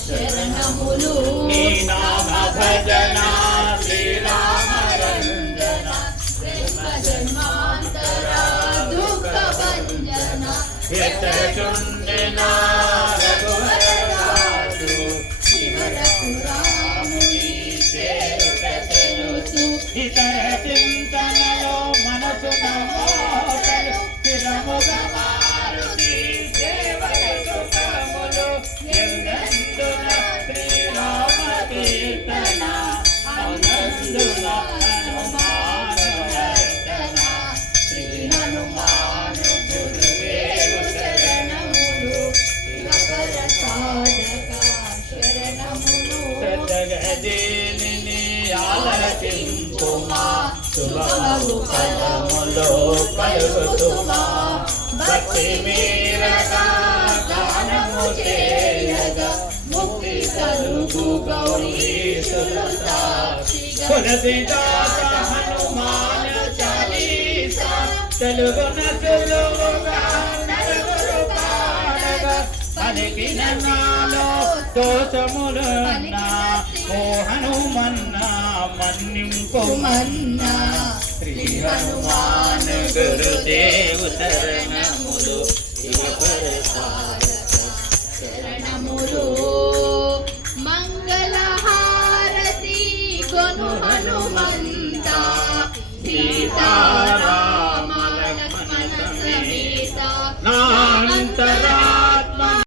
శరణములు నీ నామ భజన శ్రీరామ రంజన జన్మ జన్మాంతర దుఃఖ భంజన యతచుండన రఘువర రాజు శివరఘురాముని చేరుట తెలుసు ఇతర చింతనలో మనసు నమోతలు స్థిరముగా మారుతి సేవల సుఖములు ఎందెందున శ్రీరామ కీర్తన అనందున హనుమాను నర్తన శ్రీ హనుమాను గురుదేవు శరణములు శివకర సాధక శరణములు సదగజేని ఆలకింపుమా శుభమగు ఫలములో కలుగుతుమా భక్తి మీరగా గానము చేయగా ముక్తి కలుగు గౌరీశుల సాక్షిగా తులసిదాస హనుమాన చాలీసా తెలుగున సులువుగా నలుగురు పాడగా పలికిన నాలో దోషములున్నా ఓ హనుమన్నా మన్నింపుమన్నా శ్రీ హనుమాన్ గురుదేవు శరణములు శివ